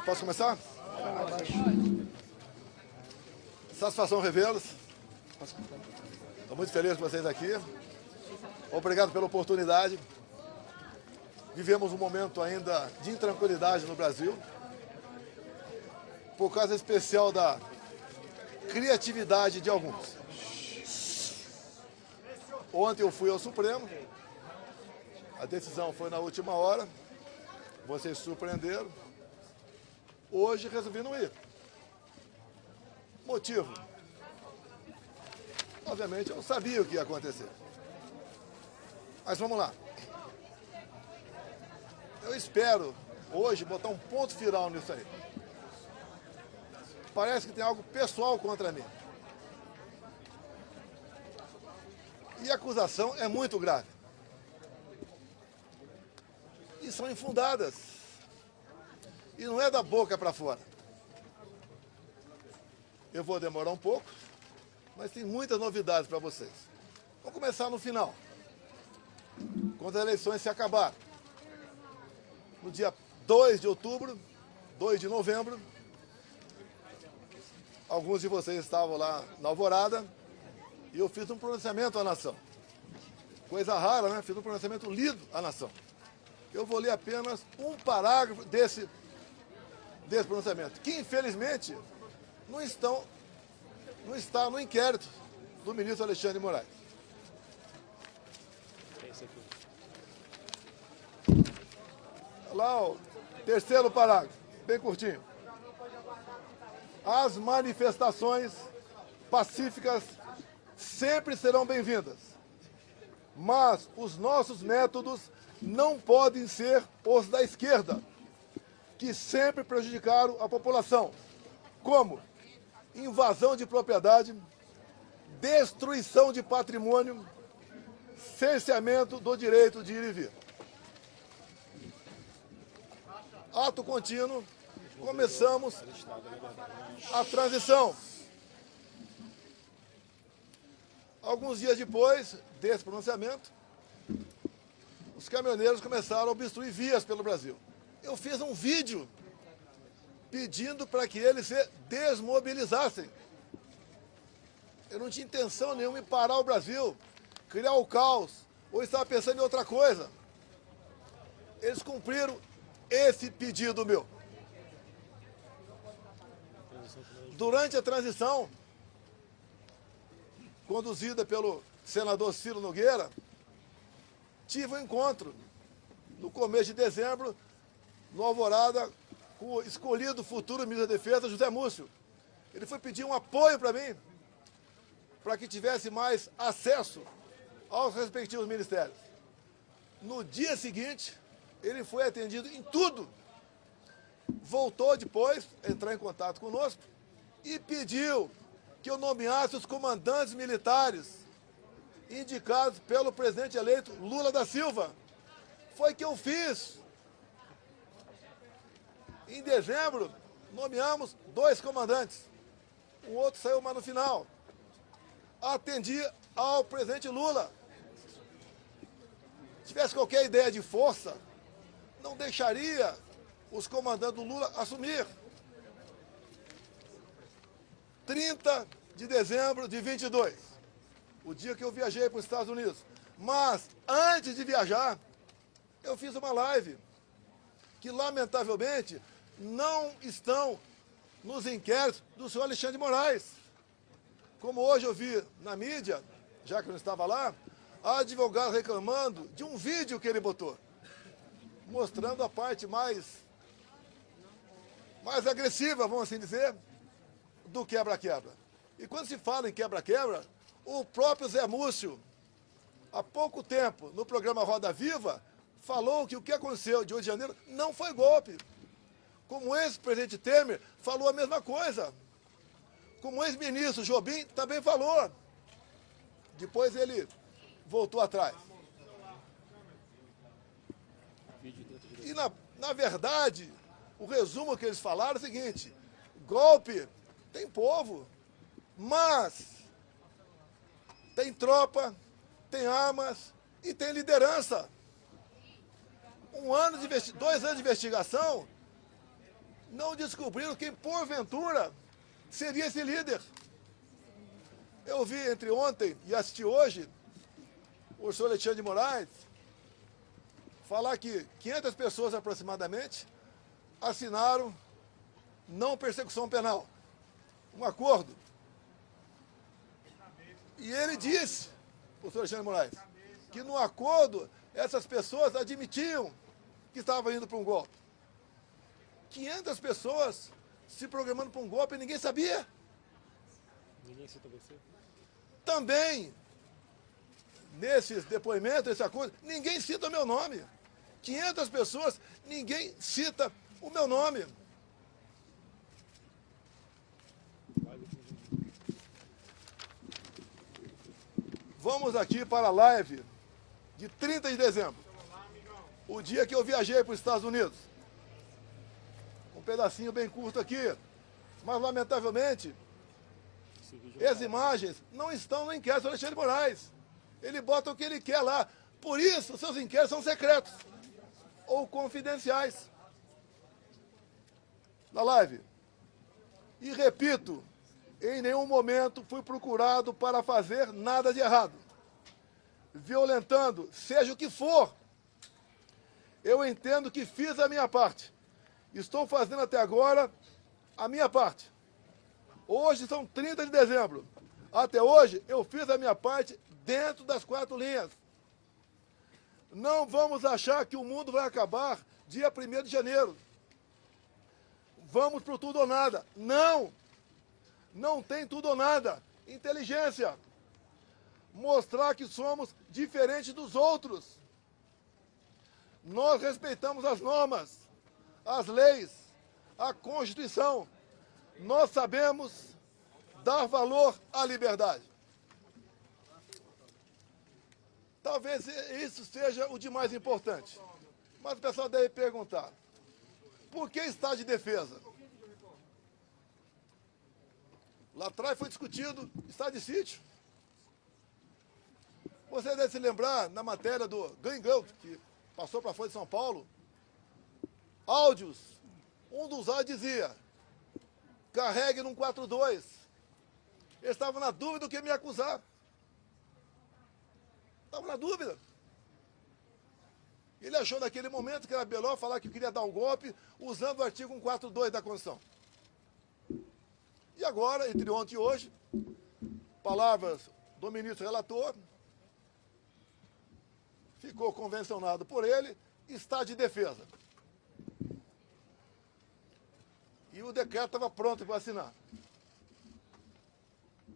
Posso começar? Satisfação revê-los. Estou muito feliz com vocês aqui. Obrigado pela oportunidade. Vivemos um momento ainda de intranquilidade no Brasil, por causa especial da criatividade de alguns. Ontem eu fui ao Supremo, a decisão foi na última hora, vocês surpreenderam. Hoje resolvi não ir. Motivo? Obviamente eu não sabia o que ia acontecer. Mas vamos lá. Eu espero hoje botar um ponto final nisso aí. Parece que tem algo pessoal contra mim. E a acusação é muito grave. E são infundadas. E não é da boca para fora. Eu vou demorar um pouco, mas tem muitas novidades para vocês. Vamos começar no final. Quando as eleições se acabarem. No dia 2 de outubro, 2 de novembro, alguns de vocês estavam lá na Alvorada e eu fiz um pronunciamento à nação. Coisa rara, né? Fiz um pronunciamento lido à nação. Eu vou ler apenas um parágrafo desse pronunciamento, que infelizmente não está no inquérito do ministro Alexandre de Moraes. Lá, o terceiro parágrafo, bem curtinho. As manifestações pacíficas sempre serão bem-vindas, mas os nossos métodos não podem ser os da esquerda, que sempre prejudicaram a população, como invasão de propriedade, destruição de patrimônio, cerceamento do direito de ir e vir. Ato contínuo, começamos a transição. Alguns dias depois desse pronunciamento, os caminhoneiros começaram a obstruir vias pelo Brasil. Eu fiz um vídeo pedindo para que eles se desmobilizassem. Eu não tinha intenção nenhuma em parar o Brasil, criar o caos, ou estava pensando em outra coisa. Eles cumpriram esse pedido meu. Durante a transição, conduzida pelo senador Ciro Nogueira, tive um encontro no começo de dezembro, no Alvorada, com o escolhido futuro ministro da Defesa, José Múcio. Ele foi pedir um apoio para mim, para que tivesse mais acesso aos respectivos ministérios. No dia seguinte, ele foi atendido em tudo. Voltou depois a entrar em contato conosco e pediu que eu nomeasse os comandantes militares indicados pelo presidente eleito Lula da Silva. Foi que eu fiz. Em dezembro, nomeamos 2 comandantes. O outro saiu mais no final. Atendi ao presidente Lula. Se tivesse qualquer ideia de força, não deixaria os comandantes do Lula assumir. 30 de dezembro de 22, o dia que eu viajei para os Estados Unidos. Mas, antes de viajar, eu fiz uma live que, lamentavelmente, não estão nos inquéritos do senhor Alexandre de Moraes. Como hoje eu vi na mídia, já que eu não estava lá, advogado reclamando de um vídeo que ele botou, mostrando a parte mais agressiva, vamos assim dizer, do quebra-quebra. E quando se fala em quebra-quebra, o próprio Zé Múcio, há pouco tempo, no programa Roda Viva, falou que o que aconteceu de 8 de janeiro não foi golpe. Como o ex-presidente Temer falou a mesma coisa. Como o ex-ministro Jobim também falou. Depois ele voltou atrás. E, na verdade, o resumo que eles falaram é o seguinte: golpe tem povo, mas tem tropa, tem armas e tem liderança. 2 anos de investigação não descobriram quem, porventura, seria esse líder. Eu vi entre ontem e assisti hoje o senhor Alexandre de Moraes falar que 500 pessoas aproximadamente assinaram não persecução penal, um acordo. E ele disse, o senhor Alexandre de Moraes, que no acordo essas pessoas admitiam que estavam indo para um golpe. 500 pessoas se programando para um golpe e ninguém sabia. Ninguém cita você? Também, nesses depoimentos, nesse acordo, ninguém cita o meu nome. 500 pessoas, ninguém cita o meu nome. Vamos aqui para a live de 30 de dezembro, o dia que eu viajei para os Estados Unidos. Um pedacinho bem curto aqui, mas lamentavelmente as imagens não estão no inquérito do Alexandre de Moraes. Ele bota o que ele quer lá. Por isso, seus inquéritos são secretos ou confidenciais. Na live. E repito, em nenhum momento fui procurado para fazer nada de errado, violentando, seja o que for. Eu entendo que fiz a minha parte. Estou fazendo até agora a minha parte. Hoje são 30 de dezembro. Até hoje eu fiz a minha parte dentro das 4 linhas. Não vamos achar que o mundo vai acabar dia 1º de janeiro. Vamos para o tudo ou nada. Não! Não tem tudo ou nada. Inteligência. Mostrar que somos diferentes dos outros. Nós respeitamos as normas, as leis, a Constituição. Nós sabemos dar valor à liberdade. Talvez isso seja o de mais importante. Mas o pessoal deve perguntar, por que estado de defesa? Lá atrás foi discutido estado de sítio. Você deve se lembrar, na matéria do Gringão, que passou para a Folha de São Paulo, áudios. Um dos áudios dizia, carregue num 42. Eles estavam na dúvida do que me acusar. Estavam na dúvida. Ele achou naquele momento que era melhor falar que queria dar um golpe usando o artigo 142 da Constituição. E agora, entre ontem e hoje, palavras do ministro relator, ficou convencionado por ele, estado de defesa. E o decreto estava pronto para assinar.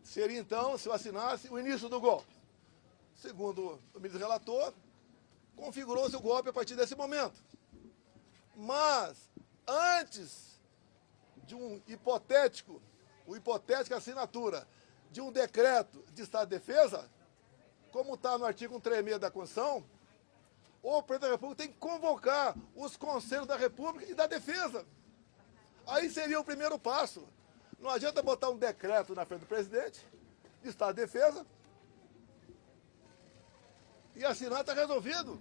Seria então, se eu assinasse, o início do golpe. Segundo o ministro relator, configurou-se o golpe a partir desse momento. Mas, antes de hipotética assinatura de um decreto de estado de defesa, como está no artigo 136 da Constituição, o presidente da República tem que convocar os conselhos da República e da Defesa. Aí seria o primeiro passo. Não adianta botar um decreto na frente do presidente, de estado de defesa, e assinar, está resolvido.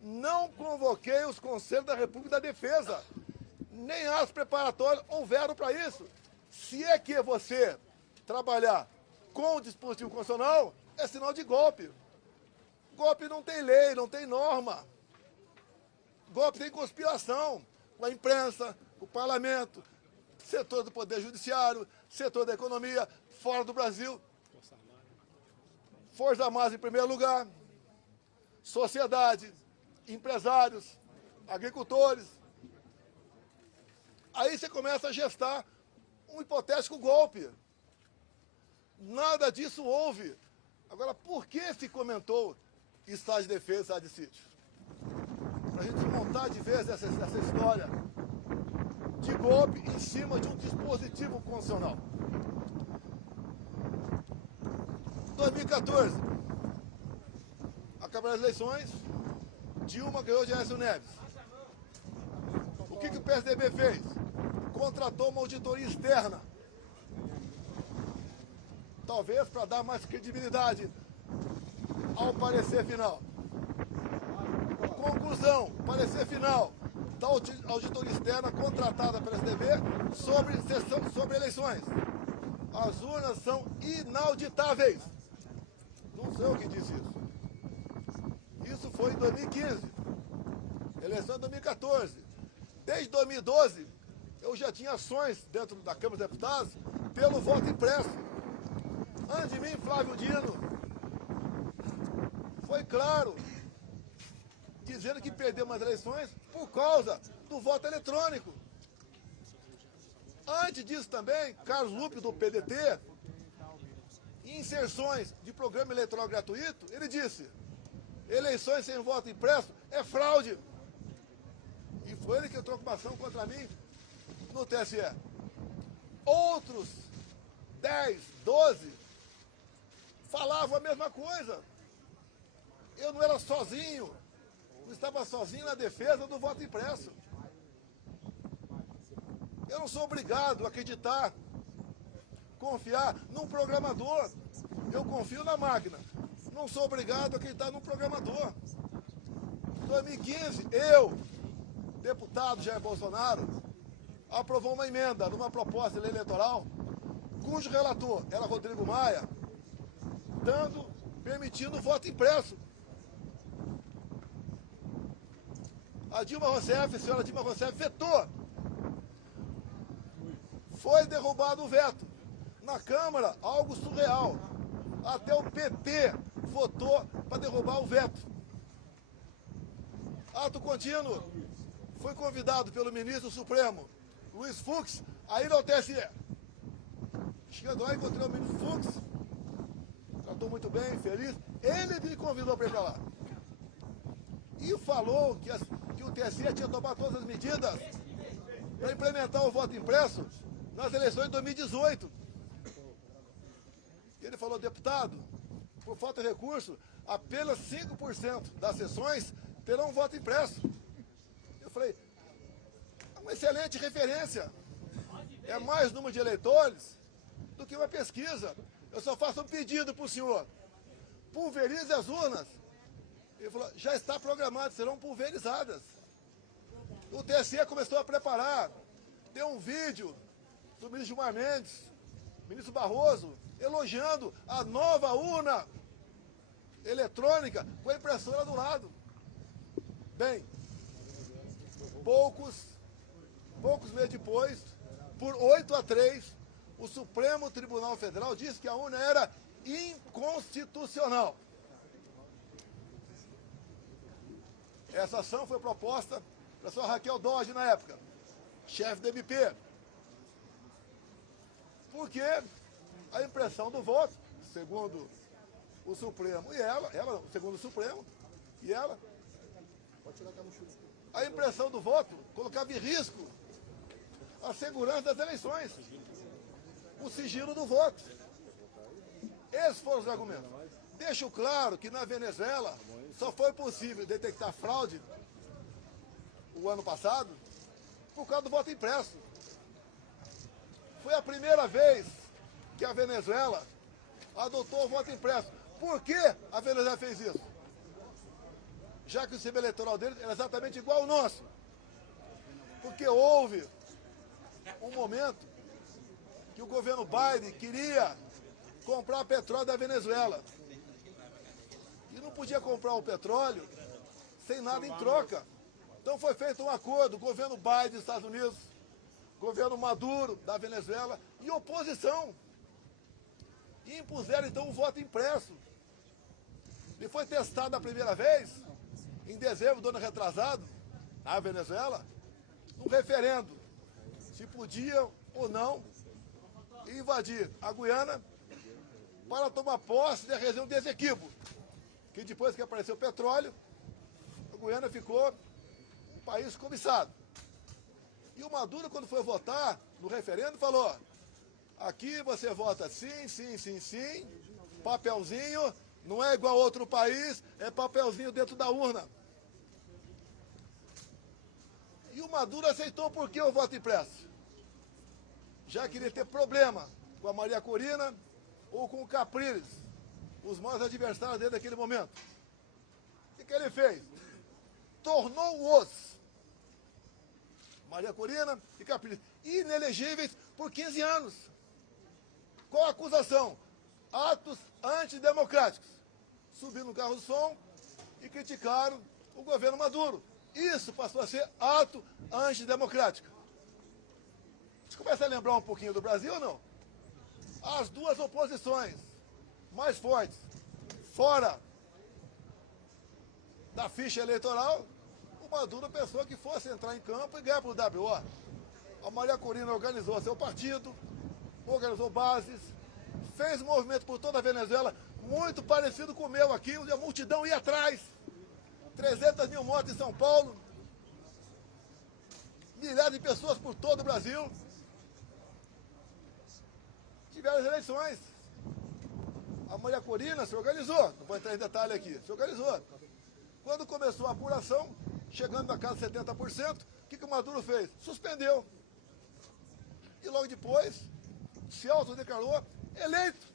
Não convoquei os conselhos da República e da Defesa. Nem as preparatórias houveram para isso. Se é que você trabalhar com o dispositivo constitucional, é sinal de golpe. Golpe não tem lei, não tem norma. Golpe tem conspiração com a imprensa, com o parlamento, setor do Poder Judiciário, setor da economia, fora do Brasil. Forças Armadas em primeiro lugar, sociedade, empresários, agricultores. Aí você começa a gestar um hipotético golpe. Nada disso houve. Agora, por que se comentou estado de defesa, estado de sítio? Para a gente desmontar de vez essa história de golpe em cima de um dispositivo constitucional. 2014, acabaram as eleições, Dilma ganhou de Aécio Neves. O que o PSDB fez? Contratou uma auditoria externa, talvez para dar mais credibilidade ao parecer final. Conclusão, parecer final, da auditoria externa contratada pela SDB sobre eleições. As urnas são inauditáveis. Não sou eu que disse isso. Isso foi em 2015. Eleição em 2014. Desde 2012, eu já tinha ações dentro da Câmara dos Deputados pelo voto impresso. Antes de mim, Flávio Dino foi claro, dizendo que perdeu umas eleições por causa do voto eletrônico. Antes disso também, Carlos Lupe, do PDT, em inserções de programa eleitoral gratuito, ele disse: eleições sem voto impresso é fraude. E foi ele que entrou com uma ação contra mim no TSE. Outros 10, 12 falavam a mesma coisa. Eu não era sozinho, não estava sozinho na defesa do voto impresso. Eu não sou obrigado a acreditar, confiar num programador. Eu confio na máquina. Não sou obrigado a acreditar num programador. Em 2015, eu, deputado Jair Bolsonaro, aprovou uma emenda numa proposta de lei eleitoral, cujo relator era Rodrigo Maia, permitindo o voto impresso. A senhora Dilma Rousseff vetou. Foi derrubado o veto. Na Câmara, algo surreal. Até o PT votou para derrubar o veto. Ato contínuo. Fui convidado pelo ministro Supremo, Luiz Fux, a ir ao TSE. Chegando lá, encontrei o ministro Fux. Tratou muito bem, feliz. Ele me convidou para ir para lá. E falou que o TSE tinha tomado todas as medidas para implementar o voto impresso nas eleições de 2018. E ele falou: deputado, por falta de recurso, apenas 5% das sessões terão voto impresso. Eu falei: é uma excelente referência. É mais número de eleitores do que uma pesquisa. Eu só faço um pedido para o senhor: pulverize as urnas. Ele falou: já está programado, serão pulverizadas. O TSE começou a preparar. Deu um vídeo do ministro Gilmar Mendes, ministro Barroso, elogiando a nova urna eletrônica com a impressora do lado. Bem, poucos meses depois, por 8-3, o Supremo Tribunal Federal disse que a urna era inconstitucional. Essa ação foi proposta pela senhora Raquel Dodge na época, chefe do MP. Porque a impressão do voto, segundo o Supremo e ela segundo o Supremo e ela, a impressão do voto colocava em risco a segurança das eleições, o sigilo do voto. Esses foram os argumentos. Deixo claro que na Venezuela só foi possível detectar fraude o ano passado por causa do voto impresso. Foi a primeira vez que a Venezuela adotou o voto impresso. Por que a Venezuela fez isso? Já que o sistema eleitoral deles era exatamente igual ao nosso. Porque houve um momento que o governo Biden queria comprar petróleo da Venezuela. E não podia comprar o petróleo sem nada em troca. Então foi feito um acordo, governo Biden dos Estados Unidos, governo Maduro da Venezuela e oposição. E impuseram então o voto impresso. E foi testado a primeira vez, em dezembro do ano retrasado, na Venezuela, um referendo, se podia ou não invadir a Guiana para tomar posse da região de Essequibo, que depois que apareceu o petróleo, a Guiana ficou um país cobiçado. E o Maduro, quando foi votar no referendo, falou: aqui você vota sim, sim, sim, sim, papelzinho, não é igual a outro país, é papelzinho dentro da urna. E o Maduro aceitou por que o voto impresso? Já queria ter problema com a Maria Corina ou com o Capriles, os maiores adversários dele naquele momento. O que ele fez? Tornou-os Maria Corina e Capriles, inelegíveis por 15 anos. Qual a acusação? Atos antidemocráticos. Subiram no carro do som e criticaram o governo Maduro. Isso passou a ser ato antidemocrático. Você começa a lembrar um pouquinho do Brasil ou não? As duas oposições mais fortes, fora da ficha eleitoral, o Maduro pensou que fosse entrar em campo e ganhar para o WO. A Maria Corina organizou seu partido, organizou bases, fez um movimento por toda a Venezuela, muito parecido com o meu aqui, onde a multidão ia atrás. 300 mil mortes em São Paulo, milhares de pessoas por todo o Brasil. Tiveram as eleições. A Maria Corina se organizou, não vou entrar em detalhe aqui, se organizou. Quando começou a apuração, chegando na casa de 70%, o que o Maduro fez? Suspendeu. E logo depois, se autodeclarou eleito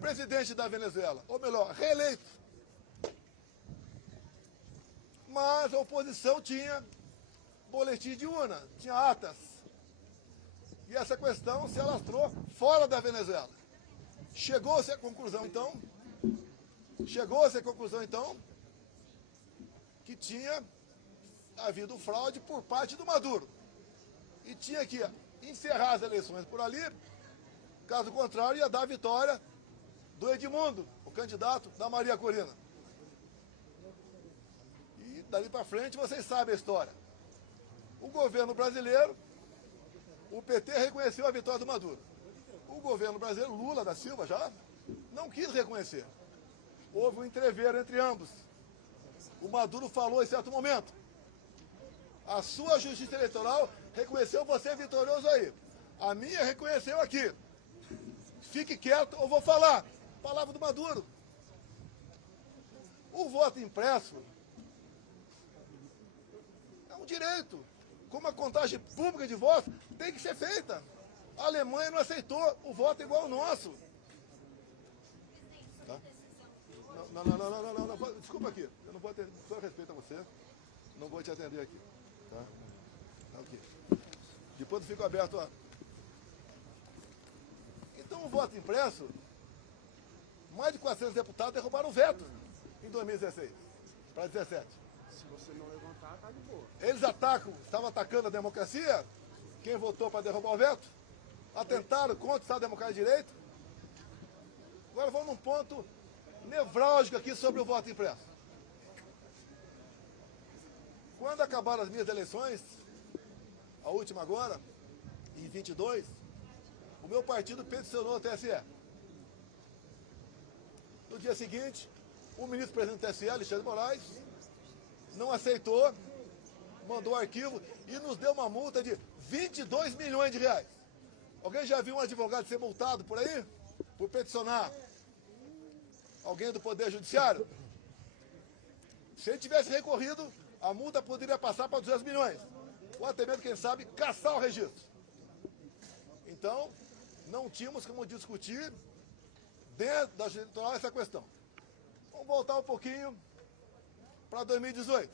presidente da Venezuela, ou melhor, reeleito. Mas a oposição tinha boletim de urna, tinha atas. E essa questão se alastrou fora da Venezuela. Chegou-se à conclusão, então, que tinha havido fraude por parte do Maduro. E tinha que encerrar as eleições por ali, caso contrário, ia dar a vitória do Edmundo, o candidato da Maria Corina. E dali para frente vocês sabem a história. O governo brasileiro, o PT reconheceu a vitória do Maduro. O governo brasileiro, Lula da Silva já, não quis reconhecer. Houve um entreveiro entre ambos. O Maduro falou em certo momento: a sua justiça eleitoral reconheceu você vitorioso aí. A minha reconheceu aqui. Fique quieto ou vou falar. Palavra do Maduro. O voto impresso é um direito. Como a contagem pública de votos tem que ser feita. A Alemanha não aceitou o voto igual ao nosso. Tá? Não, desculpa aqui. Eu não vou atender, só respeito a você. Não vou te atender aqui. Tá? Tá, ok. Depois eu fico aberto a... Então o voto impresso, mais de 400 deputados derrubaram o veto em 2016 para 2017. Se você não levantar, tá de boa. Eles estavam atacando a democracia, quem votou para derrubar o veto, atentaram contra o Estado Democrático de Direito. Agora vamos num ponto nevrálgico aqui sobre o voto impresso. Quando acabaram as minhas eleições, a última agora, em 22, o meu partido peticionou o TSE. No dia seguinte, o ministro-presidente do TSE, Alexandre de Moraes, não aceitou, mandou arquivo e nos deu uma multa de 22 milhões de reais. Alguém já viu um advogado ser multado por aí? Por peticionar alguém do Poder Judiciário? Se ele tivesse recorrido, a multa poderia passar para 200 milhões. Ou até mesmo, quem sabe, caçar o registro. Então, não tínhamos como discutir dentro da justiça eleitoral essa questão. Vamos voltar um pouquinho para 2018.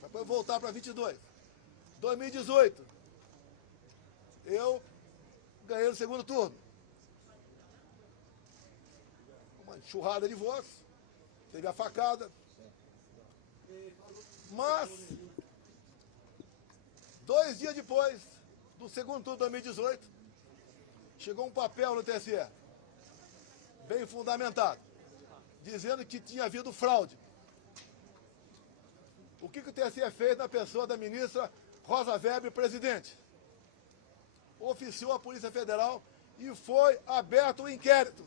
Depois voltar para 22. 2018, eu ganhei no segundo turno. Uma enxurrada de votos, teve a facada. Mas, 2 dias depois do segundo turno de 2018, chegou um papel no TSE, bem fundamentado, dizendo que tinha havido fraude. O que o TSE fez na pessoa da ministra Rosa Weber, presidente? Oficiou a Polícia Federal e foi aberto um inquérito.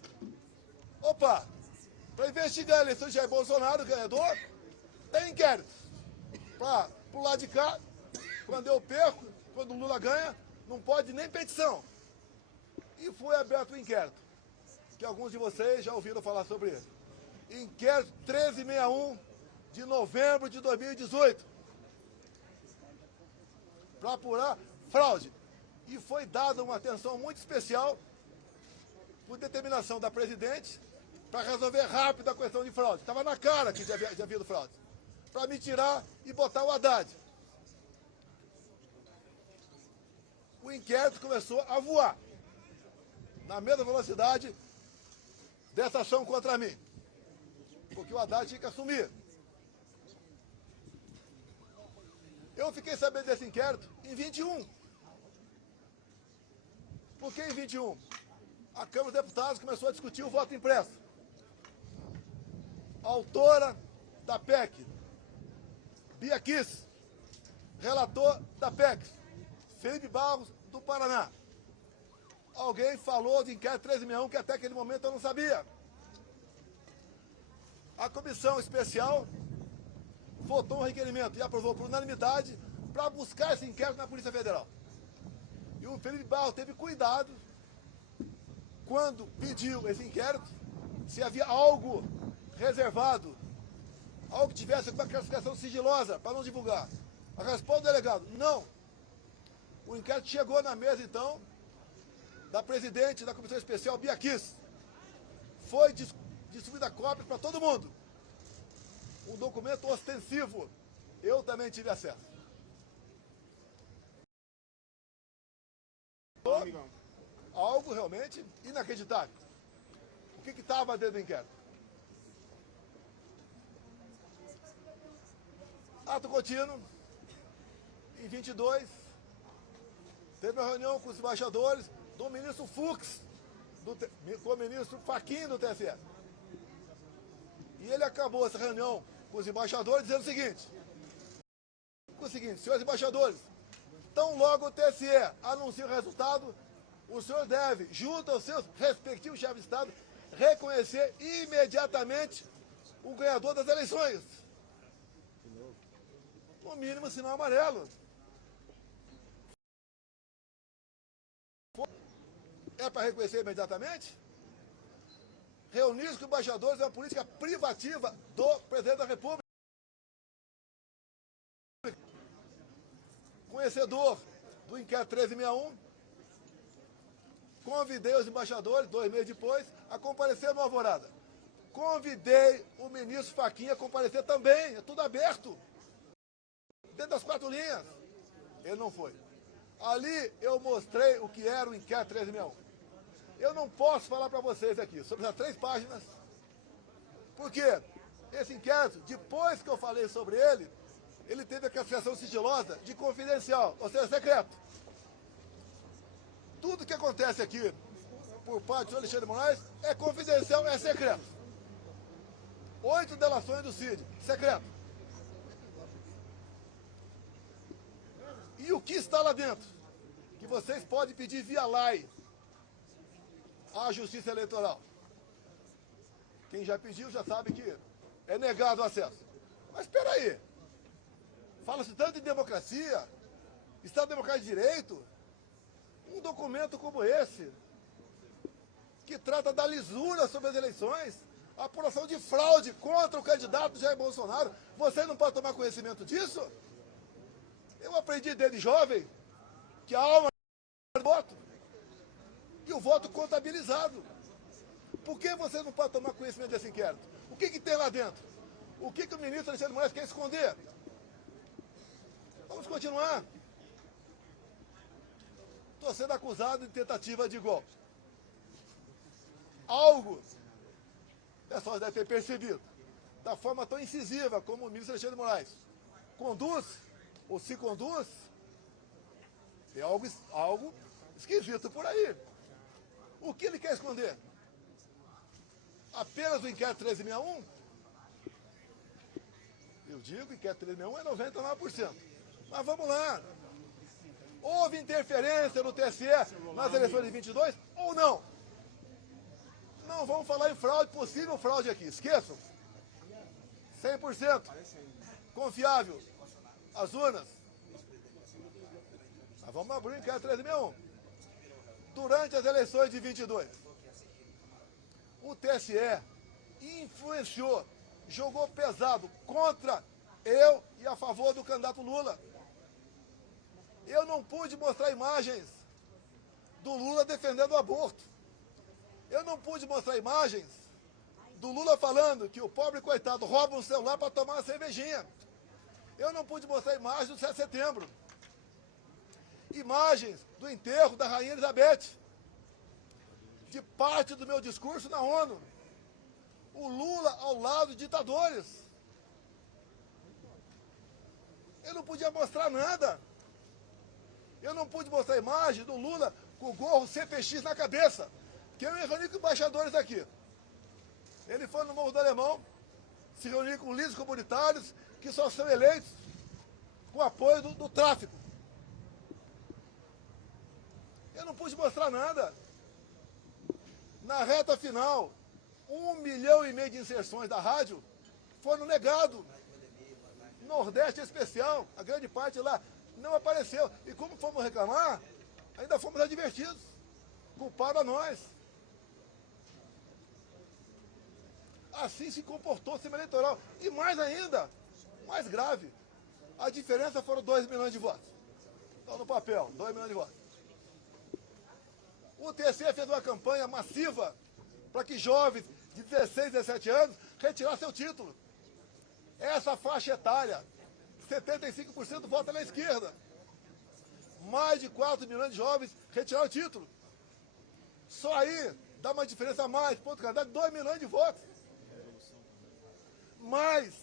Opa! Para investigar a eleição de Jair Bolsonaro, ganhador, tem inquérito. Para o lado de cá, quando eu perco, quando o Lula ganha, não pode nem petição. E foi aberto um inquérito, que alguns de vocês já ouviram falar sobre ele. Inquérito 1361 de novembro de 2018. Para apurar fraude. E foi dada uma atenção muito especial, por determinação da presidente, para resolver rápido a questão de fraude. Estava na cara que já havia havido fraude. Para me tirar e botar o Haddad. inquérito começou a voar na mesma velocidade dessa ação contra mim. Porque o Haddad tinha que assumir. Eu fiquei sabendo desse inquérito em 21. Por que em 21? A Câmara dos Deputados começou a discutir o voto impresso. A autora da PEC, Bia Kiss, relator da PEC, Felipe Barros, do Paraná. Alguém falou de inquérito 1361 que até aquele momento eu não sabia. A comissão especial votou um requerimento e aprovou por unanimidade para buscar esse inquérito na Polícia Federal. E o Felipe Barros teve cuidado, quando pediu esse inquérito, se havia algo reservado, algo que tivesse uma classificação sigilosa para não divulgar. A resposta do delegado, não. O inquérito chegou na mesa, então, da presidente da comissão especial, Bia Kiss. Foi distribuída cópia para todo mundo. Um documento ostensivo. Eu também tive acesso. Algo realmente inacreditável. O que estava dentro do inquérito? Ato contínuo, em 22, teve uma reunião com os embaixadores do ministro Fux, com o ministro Fachin do TSE. E ele acabou essa reunião com os embaixadores dizendo o seguinte, senhores embaixadores, tão logo o TSE anuncia o resultado, o senhor deve, junto aos seus respectivos chefes de Estado, reconhecer imediatamente o ganhador das eleições. No mínimo, sinal amarelo. É para reconhecer imediatamente? Reunir-se com embaixadores é uma política privativa do presidente da República. Conhecedor do inquérito 1361, convidei os embaixadores, 2 meses depois, a comparecer no Alvorada. Convidei o ministro Fachin a comparecer também, é tudo aberto, dentro das 4 linhas. Ele não foi. Ali eu mostrei o que era o inquérito 1361. Eu não posso falar para vocês aqui sobre as 3 páginas, porque esse inquérito, depois que eu falei sobre ele, ele teve a classificação sigilosa de confidencial, ou seja, secreto. Tudo que acontece aqui, por parte do Alexandre de Moraes, é confidencial, é secreto. 8 delações do CID, secreto. E o que está lá dentro? Que vocês podem pedir via lei à Justiça Eleitoral. Quem já pediu já sabe que é negado o acesso. Mas espera aí. Fala-se tanto em democracia, Estado Democrático de Direito, um documento como esse, que trata da lisura sobre as eleições, a apuração de fraude contra o candidato Jair Bolsonaro, você não pode tomar conhecimento disso? Eu aprendi desde jovem que a alma é o voto e o voto contabilizado. Por que você não pode tomar conhecimento desse inquérito? O que tem lá dentro? O que o ministro Alexandre de Moraes quer esconder? Vamos continuar. Estou sendo acusado de tentativa de golpe. Algo, o pessoal deve ter percebido, da forma tão incisiva como o ministro Alexandre de Moraes conduz, ou se conduz, tem algo esquisito por aí. O que ele quer esconder? Apenas o inquérito 1361? Eu digo que o inquérito 1361 é 99%. Mas vamos lá. Houve interferência no TSE nas eleições de 22 ou não? Não vamos falar em fraude, possível fraude aqui. Esqueçam. 100% confiável. As urnas. Mas vamos abrir o inquérito 1361. Durante as eleições de 22, o TSE influenciou, jogou pesado contra eu e a favor do candidato Lula. Eu não pude mostrar imagens do Lula defendendo o aborto. Eu não pude mostrar imagens do Lula falando que o pobre coitado rouba um celular para tomar uma cervejinha. Eu não pude mostrar imagens do 7 de setembro. imagens do enterro da Rainha Elizabeth, de parte do meu discurso na ONU. O Lula ao lado de ditadores. Eu não podia mostrar nada. Eu não pude mostrar a imagem do Lula com o gorro CPX na cabeça, que eu me reuni com embaixadores aqui. Ele foi no Morro do Alemão, se reunir com líderes comunitários que só são eleitos com apoio do tráfico. Eu não pude mostrar nada. Na reta final, 1,5 milhão de inserções da rádio foram negados. Nordeste especial, a grande parte lá não apareceu. E como fomos reclamar, ainda fomos advertidos. Culparam a nós. Assim se comportou o sistema eleitoral. E mais ainda, mais grave, a diferença foram 2 milhões de votos. Estão no papel, 2 milhões de votos. O TSE fez uma campanha massiva para que jovens de 16, 17 anos retirassem seu título. Essa faixa etária, 75% vota na esquerda. Mais de 4 milhões de jovens retiraram o título. Só aí dá uma diferença a mais, ponto candidato, 2 milhões de votos. Mas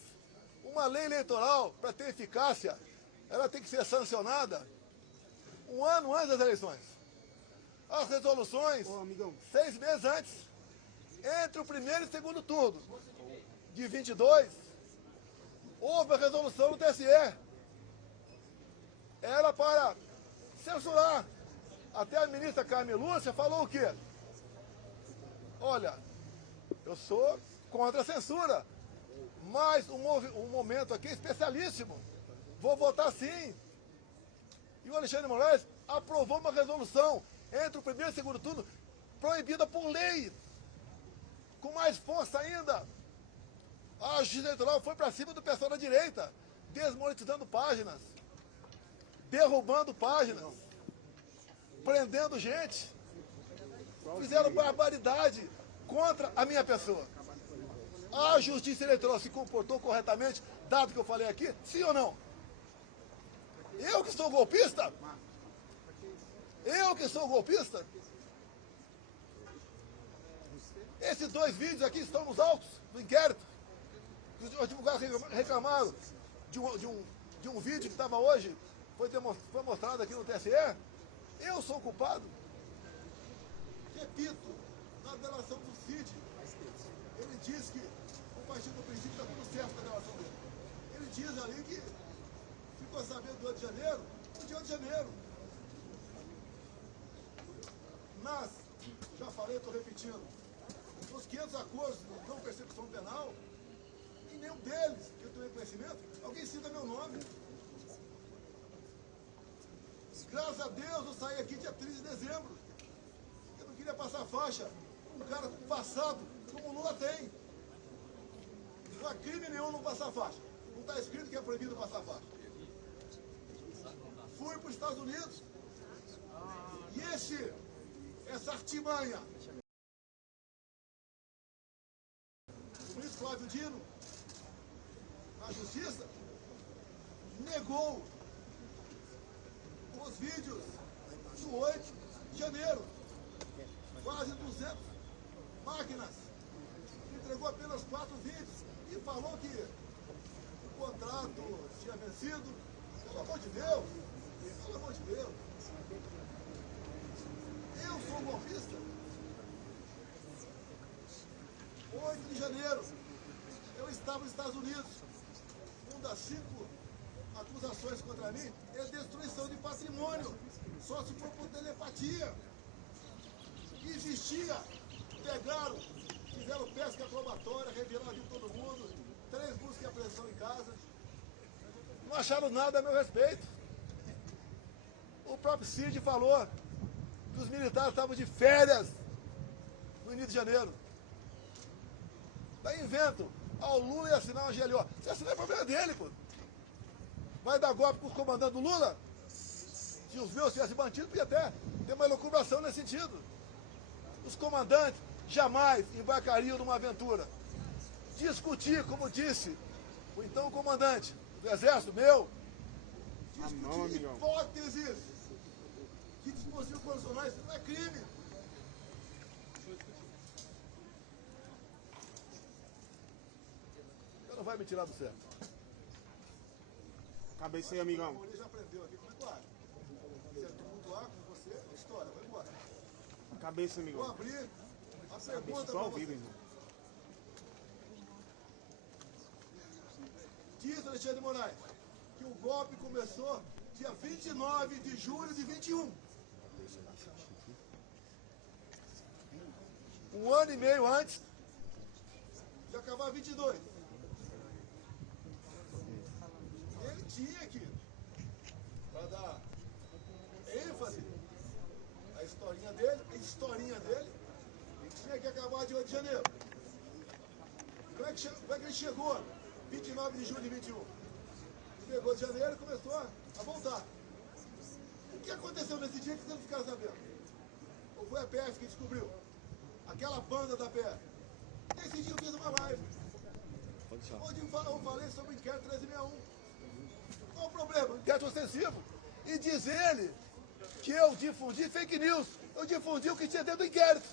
uma lei eleitoral, para ter eficácia, ela tem que ser sancionada 1 ano antes das eleições. As resoluções, 6 meses antes, entre o primeiro e o segundo turno de 22, houve a resolução do TSE. Era para censurar. Até a ministra Carmen Lúcia falou o quê? Olha, eu sou contra a censura, mas um momento aqui especialíssimo. Vou votar sim. E o Alexandre de Moraes aprovou uma resolução entre o primeiro e o segundo turno, proibida por lei, com mais força ainda. A justiça eleitoral foi para cima do pessoal da direita, desmonetizando páginas, derrubando páginas, prendendo gente. Fizeram barbaridade contra a minha pessoa. A justiça eleitoral se comportou corretamente, dado que eu falei aqui, sim ou não? Eu que sou golpista? Eu que sou golpista? Esses 2 vídeos aqui estão nos autos do inquérito. Os advogados reclamaram de um vídeo que estava hoje, foi mostrado aqui no TSE. Eu sou culpado. Repito, na delação do Cid, ele diz que, o partido do princípio, está tudo certo na delação dele. Ele diz ali que ficou sabendo do 8 de janeiro, no dia 8 de janeiro. Mas, já falei, estou repetindo, nos 500 acordos de não persecução penal, em nenhum deles, que eu tenho conhecimento, alguém cita meu nome. Graças a Deus eu saí aqui dia 13 de dezembro. Eu não queria passar faixa com um cara com passado, como o Lula tem. Não há crime nenhum não passar faixa. Não está escrito que é proibido passar faixa. Fui para os Estados Unidos. E essa artimanha, o ministro Flávio Dino, na justiça, negou os vídeos do 8 de janeiro. Quase 200 máquinas. Entregou apenas 4 vídeos e falou que o contrato tinha vencido. Pelo amor de Deus! Pelo amor de Deus! Eu sou golpista. 8 de janeiro, eu estava nos Estados Unidos. Uma das 5 acusações contra mim é destruição de patrimônio. Só se for por telepatia. Existia, pegaram, fizeram pesca probatória, revelaram a vida de todo mundo, 3 buscas de apreensão em casa. Não acharam nada a meu respeito. O próprio Cid falou que os militares estavam de férias no início de janeiro. Daí inventam, o Lula ia assinar uma GLO. Se assinar é problema dele, pô. Vai dar golpe com os comandantes do Lula? Se os meus tivessem mantido, podia até ter uma elucubração nesse sentido. Os comandantes jamais embarcariam numa aventura. Discutir, como disse o então comandante do Exército, meu, discutir hipóteses de dispositivos condicionais não é crime. Você não vai me tirar do certo. Cabeça aí, amigão. O já aprendeu aqui com o ar. Se é tumultuar com você, é história, vai embora. Cabeça, Vou amigão. abrir a Cabeça, pergunta só para ao você. vivo, irmão. Diz Alexandre de Moraes que o golpe começou dia 29 de julho de 21. Um ano e meio antes de acabar 22. Ele tinha que, para dar ênfase à historinha dele, ele tinha que acabar de 8 de janeiro. Como é que ele chegou? 29 de julho de 21. Pegou de janeiro e começou a voltar. O que aconteceu nesse dia que você não ficaram sabendo? Ou foi a PF que descobriu? Aquela banda da PF. Nesse dia eu fiz uma live. Onde eu falei sobre o inquérito 1361. Qual o problema? Inquérito ostensivo. E diz ele que eu difundi fake news. Eu difundi o que tinha dentro do inquérito.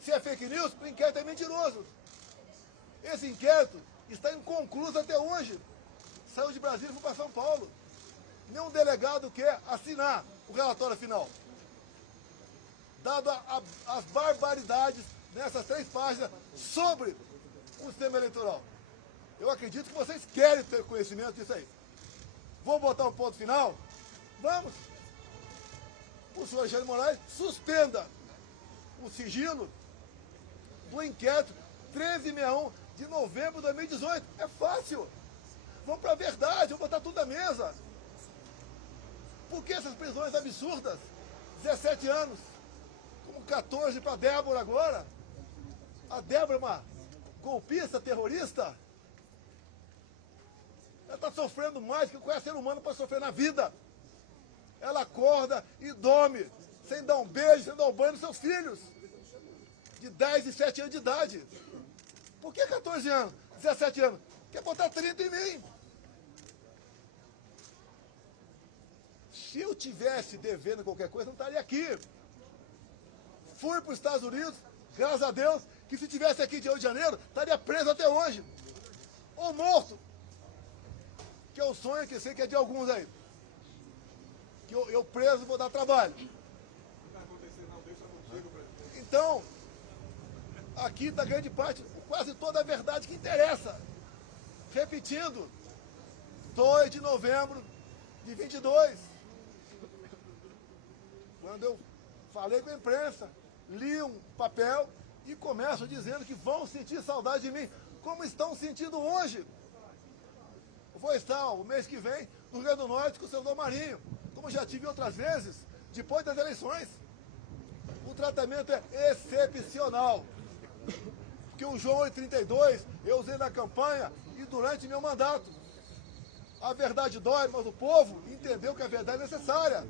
Se é fake news, o inquérito é mentiroso. Esse inquérito está inconcluso até hoje. Saiu de Brasília e foi para São Paulo. Nenhum delegado quer assinar o relatório final. Dado as barbaridades nessas 3 páginas sobre o sistema eleitoral. Eu acredito que vocês querem ter conhecimento disso aí. Vamos botar um ponto final? Vamos. O senhor Alexandre de Moraes suspenda o sigilo do inquérito 1361 de novembro de 2018. É fácil. Vamos para a verdade, vamos botar tudo na mesa. Por que essas prisões absurdas? 17 anos, como 14 para a Débora agora. A Débora é uma golpista, terrorista. Ela está sofrendo mais que qualquer ser humano para sofrer na vida. Ela acorda e dorme, sem dar um beijo, sem dar um banho nos seus filhos. De 10 e 7 anos de idade. Por que 14 anos, 17 anos? Quer botar 30 em mim. Se eu tivesse devendo qualquer coisa, não estaria aqui. Fui para os Estados Unidos, graças a Deus, que se tivesse aqui de Rio de Janeiro, estaria preso até hoje. Ou morto. Que é o sonho que eu sei que é de alguns aí. Que eu preso vou dar trabalho. Então, aqui está grande parte, quase toda a verdade que interessa. Repetindo, 2 de novembro de 22. Quando eu falei com a imprensa, li um papel e começo dizendo que vão sentir saudade de mim, como estão sentindo hoje. Eu vou estar o mês que vem no Rio Grande do Norte com o senador Marinho, como já tive outras vezes, depois das eleições. O tratamento é excepcional. Porque o João 832 eu usei na campanha e durante meu mandato. A verdade dói, mas o povo entendeu que a verdade é necessária.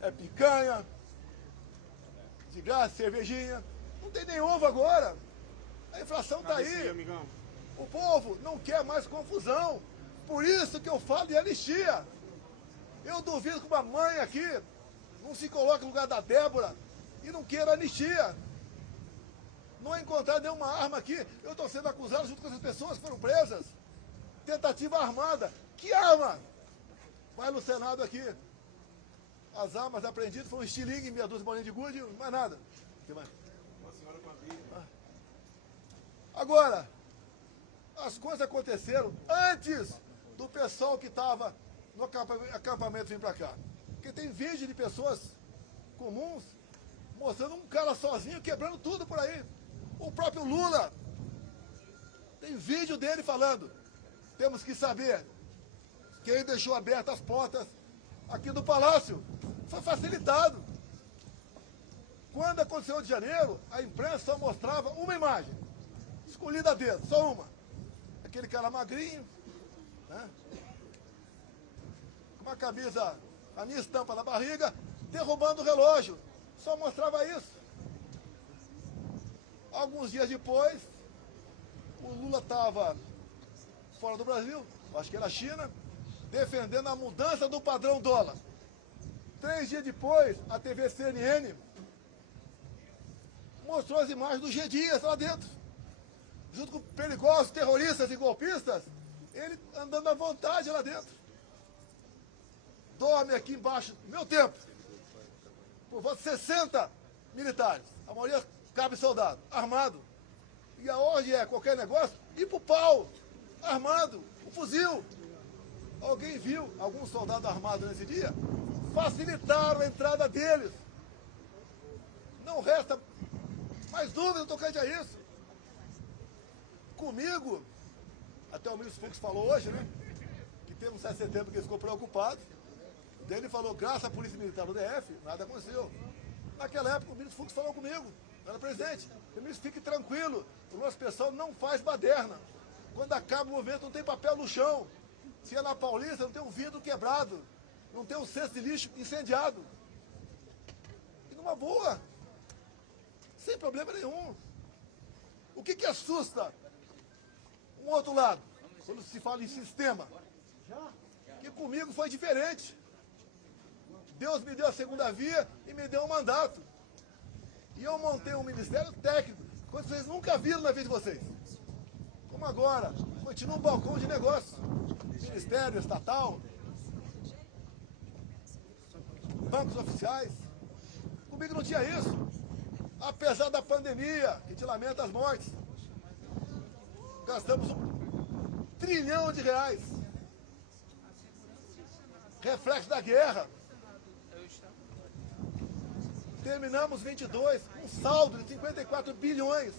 É picanha, de graça, cervejinha. Não tem nem ovo agora. A inflação está aí. Amigão. O povo não quer mais confusão. Por isso que eu falo de anistia. Eu duvido que uma mãe aqui não se coloque no lugar da Débora e não queira anistia. Não encontrar nenhuma arma aqui. Eu estou sendo acusado junto com essas pessoas que foram presas. Tentativa armada. Que arma? Vai no Senado aqui. As armas apreendidas foram um estilingue, meia dúzia de bolinha de gude, mais nada. O que mais? Uma senhora com a Bíblia. Agora, as coisas aconteceram antes do pessoal que estava no acampamento vir para cá. Porque tem vídeo de pessoas comuns mostrando um cara sozinho quebrando tudo por aí. O próprio Lula. Tem vídeo dele falando. Temos que saber quem deixou abertas as portas aqui do Palácio. Foi facilitado. Quando aconteceu de janeiro, a imprensa só mostrava uma imagem. Escolhida a dedo, só uma. Aquele cara magrinho, né? Com uma camisa, a minha estampa na barriga, derrubando o relógio. Só mostrava isso. Alguns dias depois, o Lula estava fora do Brasil, acho que era a China, defendendo a mudança do padrão dólar. 3 dias depois, a TV CNN mostrou as imagens do G. Dias lá dentro. Junto com perigosos, terroristas e golpistas, ele andando à vontade lá dentro. Dorme aqui embaixo, meu tempo, por volta de 60 militares. A maioria cabe soldado, armado. E aonde é qualquer negócio, ir pro pau, armado, um fuzil. Alguém viu algum soldado armado nesse dia? Facilitaram a entrada deles. Não resta mais dúvida tocante a isso. Comigo, até o ministro Fux falou hoje, né? Que teve um 7 de setembro que ele ficou preocupado. Daí ele falou, graças à Polícia Militar do DF, nada aconteceu. Naquela época o ministro Fux falou comigo, eu era presidente. O ministro, fique tranquilo, o nosso pessoal não faz baderna. Quando acaba o movimento não tem papel no chão. Se é na Paulista, não tem um vidro quebrado. Não tem um cesto de lixo incendiado. E numa boa. Sem problema nenhum. O que assusta um outro lado, quando se fala em sistema? Que comigo foi diferente. Deus me deu a segunda via e me deu um mandato. E eu montei um ministério técnico, coisa que vocês nunca viram na vida de vocês. Como agora, continua um balcão de negócio. Ministério estatal, bancos oficiais. Comigo não tinha isso. Apesar da pandemia, a gente lamenta as mortes. Gastamos R$1 trilhão. Reflexo da guerra. Terminamos 22, um saldo de 54 bilhões.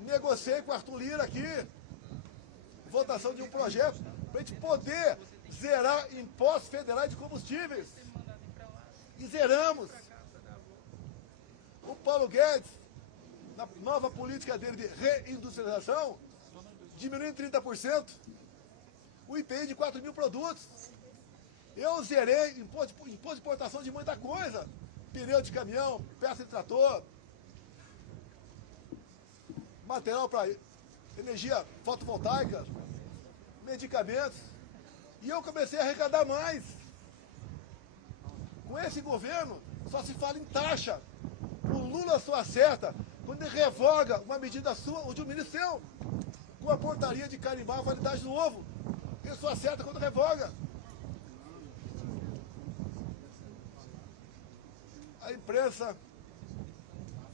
Negociei com o Arthur Lira aqui, votação de um projeto, para a gente poder zerar impostos federais de combustíveis. E zeramos. O Paulo Guedes, na nova política dele de reindustrialização, diminuiu em 30%. O IPI de 4 mil produtos. Eu zerei imposto de importação de muita coisa. Pneu de caminhão, peça de trator, material para energia fotovoltaica, medicamentos. E eu comecei a arrecadar mais. Com esse governo, só se fala em taxa. O Lula só acerta quando ele revoga uma medida sua ou de um ministro seu, com a portaria de carimbar a validade do ovo. Ele só acerta quando revoga. A imprensa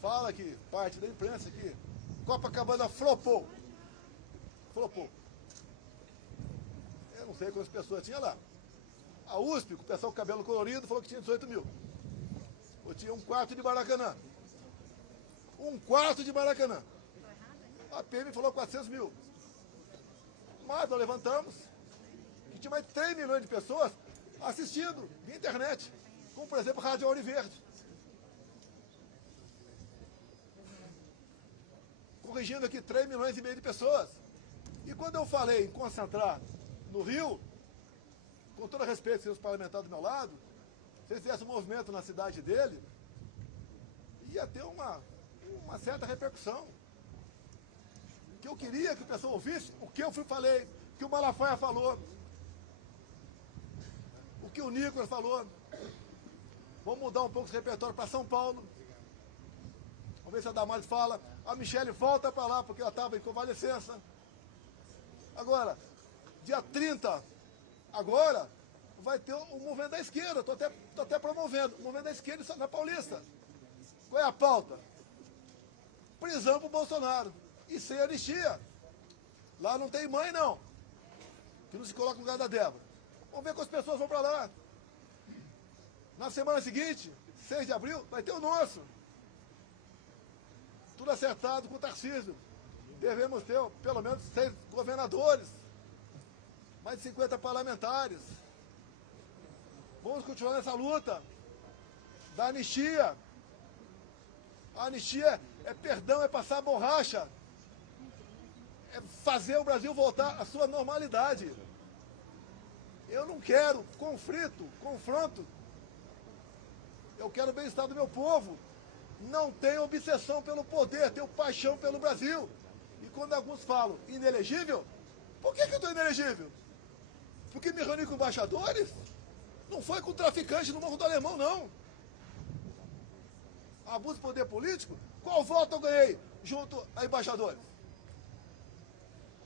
fala que, parte da imprensa que Copacabana flopou. Flopou. Eu não sei quantas pessoas tinha lá. A USP, com o pessoal com cabelo colorido, falou que tinha 18 mil. Eu tinha um quarto de Maracanã. Um quarto de Maracanã. A PM falou 400 mil. Mas nós levantamos que tinha mais 3 milhões de pessoas assistindo via internet. Como, por exemplo, a Rádio Ouro Verde. Corrigindo aqui 3 milhões e meio de pessoas. E quando eu falei em concentrar no Rio, com todo respeito aos parlamentares do meu lado, se ele fizesse um movimento na cidade dele, ia ter uma certa repercussão. Que eu queria que o pessoal ouvisse o que eu falei, o que o Malafaia falou, o que o Nicolas falou. Vamos mudar um pouco esse repertório para São Paulo. Vamos ver se a Damares fala. A Michele volta para lá, porque ela estava em convalescença. Agora, dia 30, agora, vai ter o movimento da esquerda. Estou até promovendo o movimento da esquerda na Paulista. Qual é a pauta? Prisão para o Bolsonaro. E sem anistia. Lá não tem mãe, não. Que não se coloca no lugar da Débora. Vamos ver quantas pessoas vão para lá. Na semana seguinte, 6 de abril, vai ter o nosso. Tudo acertado com o Tarcísio. Devemos ter pelo menos 6 governadores. Mais de 50 parlamentares. Vamos continuar nessa luta da anistia. A anistia é perdão, é passar a borracha. É fazer o Brasil voltar à sua normalidade. Eu não quero conflito, confronto. Eu quero o bem-estar do meu povo. Não tenho obsessão pelo poder, tenho paixão pelo Brasil. E quando alguns falam inelegível, por que eu estou inelegível? Porque me reuni com embaixadores? Não foi com traficante no Morro do Alemão, não. Abuso de poder político? Qual voto eu ganhei junto a embaixadores?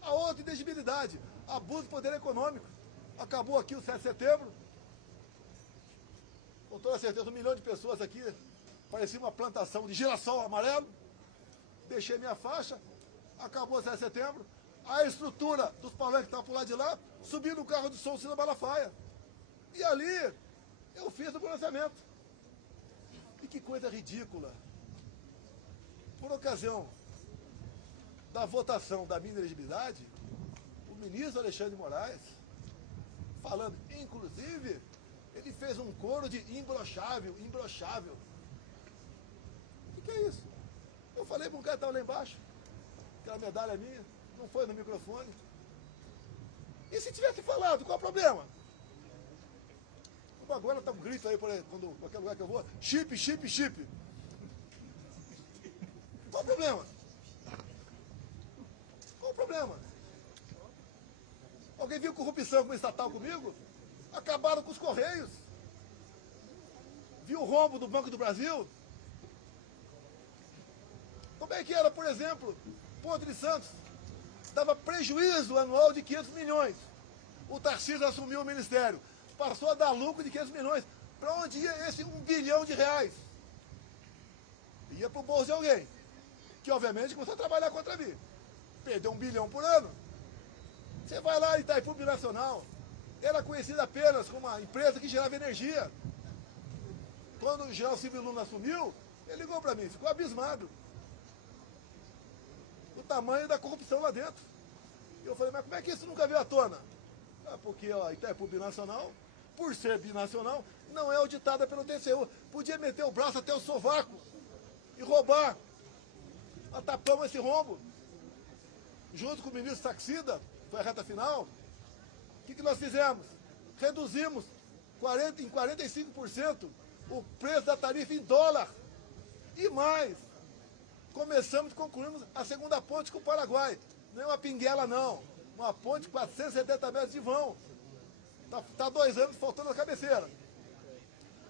A outra inelegibilidade, abuso de poder econômico. Acabou aqui o 7 de setembro. Com toda certeza, 1 milhão de pessoas aqui, parecia uma plantação de girassol amarelo. Deixei minha faixa, acabou o 7 de setembro. A estrutura dos palanques que estavam por lá de lá, subi no carro de som Cida Malafaia. E ali, eu fiz o pronunciamento. E que coisa ridícula. Por ocasião da votação da minha inelegibilidade, o ministro Alexandre de Moraes, falando, inclusive, ele fez um coro de imbrochável, imbrochável. O que é isso? Eu falei para um cara que estava lá embaixo, aquela medalha é minha, não foi no microfone. E se tivesse falado, qual o problema? Como agora está um grito aí, quando qualquer lugar que eu vou, chip, chip, chip. Qual o problema? Qual o problema? Alguém viu corrupção como estatal comigo? Acabaram com os Correios. Viu o rombo do Banco do Brasil? Como é que era, por exemplo, Ponte de Santos? Dava prejuízo anual de 500 milhões. O Tarcísio assumiu o ministério. Passou a dar lucro de 500 milhões. Para onde ia esse 1 bilhão de reais? Ia para o bolso de alguém. Que, obviamente, começou a trabalhar contra mim. Perdeu 1 bilhão por ano. Você vai lá em Itaipu Binacional. Era conhecida apenas como uma empresa que gerava energia. Quando o general Silvio Luna assumiu, ele ligou para mim, ficou abismado. O tamanho da corrupção lá dentro. E eu falei, mas como é que isso nunca veio à tona? Ah, porque ó, Itaipu Binacional, por ser binacional, não é auditada pelo TCU. Podia meter o braço até o sovaco e roubar. Nós tapamos esse rombo. Junto com o ministro Saxida, foi a reta final. O que nós fizemos? Reduzimos em 45% o preço da tarifa em dólar. E mais, começamos e concluímos a segunda ponte com o Paraguai. Não é uma pinguela, não. Uma ponte de 470 metros de vão. Está 2 anos faltando a cabeceira.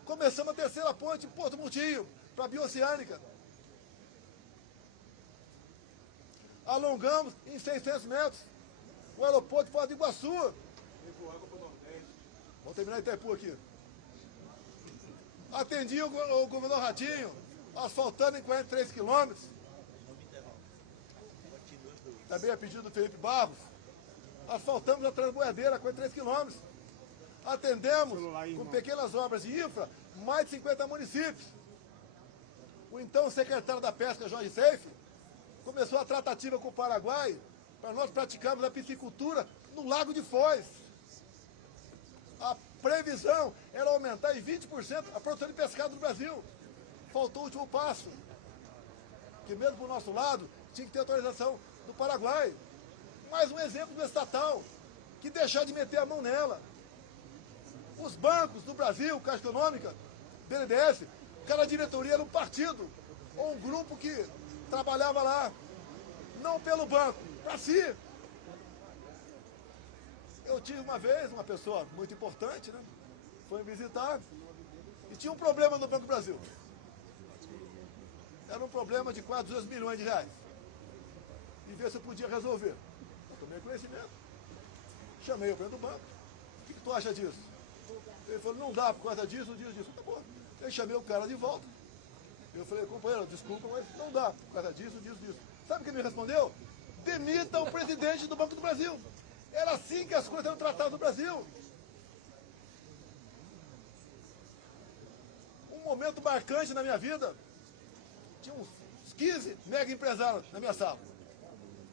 Começamos a terceira ponte em Porto Murtinho, para a Bioceânica. Alongamos em 600 metros o aeroporto de Foz do Iguaçu. Vamos terminar Itaipu aqui. Atendi o governador Ratinho, asfaltando em 43 quilômetros. Também a pedido do Felipe Barros. Asfaltamos a Transboiadeira, 43 quilômetros. Atendemos, com pequenas obras de infra, mais de 50 municípios. O então secretário da Pesca, Jorge Seife, começou a tratativa com o Paraguai para nós praticarmos a piscicultura no Lago de Foz. A previsão era aumentar em 20% a produção de pescado no Brasil. Faltou o último passo, que mesmo do nosso lado tinha que ter autorização do Paraguai. Mais um exemplo do estatal, que deixar de meter a mão nela. Os bancos do Brasil, Caixa Econômica, BNDES, cada diretoria era um partido, ou um grupo que trabalhava lá, não pelo banco, para si. Eu tive uma vez, uma pessoa muito importante, né? Foi me visitar e tinha um problema no Banco do Brasil. Era um problema de quase 200 milhões de reais. E ver se eu podia resolver. Eu tomei conhecimento. Chamei o presidente do banco. O que tu acha disso? Ele falou, não dá por causa disso, disso. Tá bom. Eu chamei o cara de volta. Eu falei, companheiro, desculpa, mas não dá por causa disso, disso. Sabe o que ele me respondeu? Demita o presidente do Banco do Brasil. Era assim que as coisas eram tratadas no Brasil. Um momento marcante na minha vida, tinha uns 15 mega empresários na minha sala.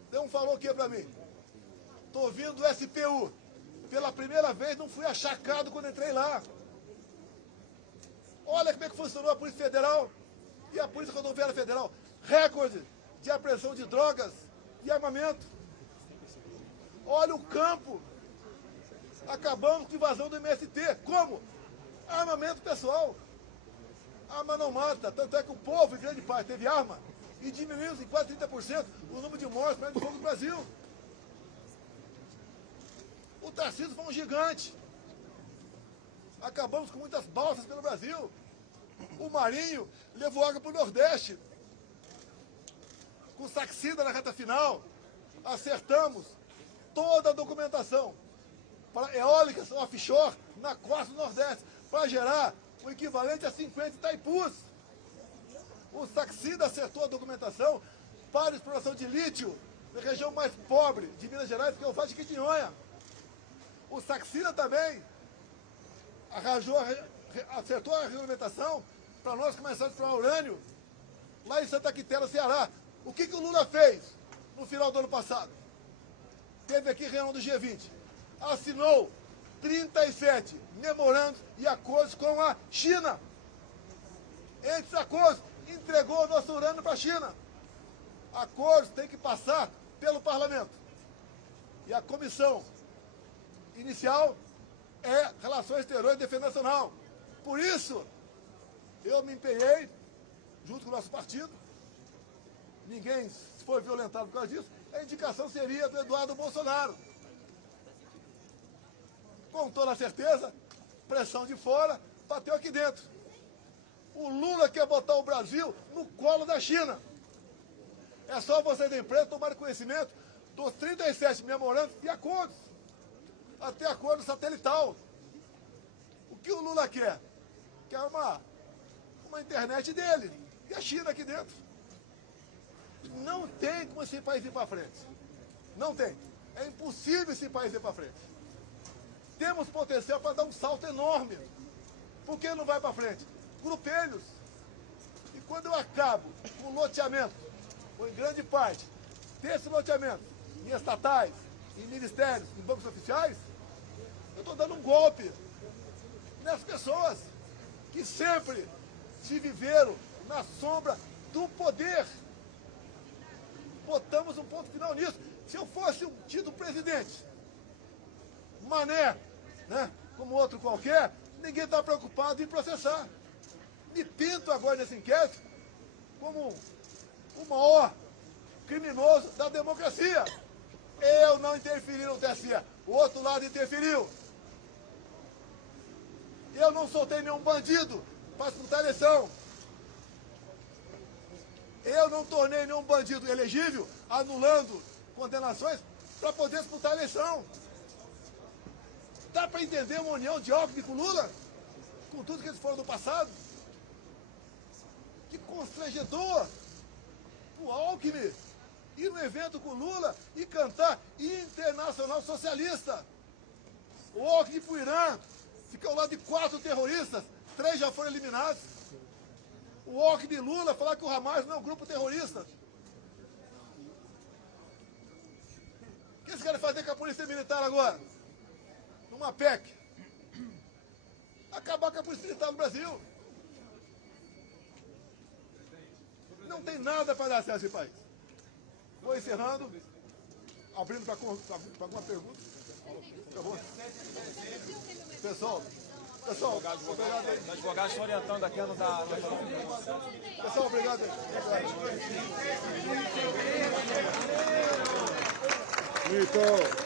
Então um falou o que para mim? Estou vindo do SPU. Pela primeira vez não fui achacado quando entrei lá. Olha como é que funcionou a Polícia Federal e a Polícia Rodoviária Federal. Recorde de apreensão de drogas e armamento. Olha o campo. Acabamos com a invasão do MST. Como? Armamento pessoal. Arma não mata. Tanto é que o povo, em grande parte, teve arma. E diminuiu em quase 30% o número de mortes por arma de fogo no Brasil. O Tarcísio foi um gigante. Acabamos com muitas balsas pelo Brasil. O Marinho levou água para o Nordeste. Com o Saxida na reta final, acertamos toda a documentação para eólicas offshore na costa do Nordeste, para gerar o equivalente a 50 Itaipus. O Saxida acertou a documentação para a exploração de lítio na região mais pobre de Minas Gerais, que é o Vale de Quitinhonha. O Saxida também acertou a regulamentação para nós começarmos a explorar urânio lá em Santa Quitéria, Ceará. O que o Lula fez no final do ano passado? Teve aqui reunião do G20. Assinou 37 memorandos e acordos com a China. Entre os acordos, entregou o nosso urânio para a China. Acordos têm que passar pelo parlamento. E a comissão inicial é Relações Exteriores e Defesa Nacional. Por isso, eu me empenhei, junto com o nosso partido, ninguém foi violentado por causa disso, a indicação seria do Eduardo Bolsonaro. Com toda certeza, pressão de fora, bateu aqui dentro. O Lula quer botar o Brasil no colo da China. É só vocês da imprensa tomarem conhecimento dos 37 memorandos e acordos, até acordo satelital. O que o Lula quer? Quer uma internet dele, e a China aqui dentro. Não tem como esse país ir para frente. Não tem. É impossível esse país ir para frente. Temos potencial para dar um salto enorme. Por que não vai para frente? Grupelhos. E quando eu acabo com o loteamento, ou em grande parte, desse loteamento, em estatais, em ministérios, em bancos oficiais, eu estou dando um golpe nessas pessoas que sempre se viveram na sombra do poder. Botamos um ponto final nisso. Se eu fosse um tido presidente, Mané, né, como outro qualquer, ninguém está preocupado em processar. Me pinto agora nesse inquérito como o maior criminoso da democracia. Eu não interferi no TSE, o outro lado interferiu. Eu não soltei nenhum bandido para disputar a eleição. Eu não tornei nenhum bandido elegível, anulando condenações para poder disputar a eleição. Dá para entender uma união de Alckmin com Lula? Com tudo que eles foram do passado? Que constrangedor! O Alckmin ir no evento com Lula e cantar Internacional Socialista. O Alckmin para o Irã, fica ao lado de 4 terroristas, 3 já foram eliminados. O Alckmin e Lula falar que o Hamas não é um grupo terrorista. O que eles querem fazer com a Polícia Militar agora? Numa PEC. Acabar com a Polícia Militar no Brasil. Não tem nada para dar certo esse país. Vou encerrando, abrindo para alguma pergunta. Tá bom? Pessoal, obrigado aí. Os advogados estão orientando aqui a não dar. Pessoal, obrigado aí. Mito.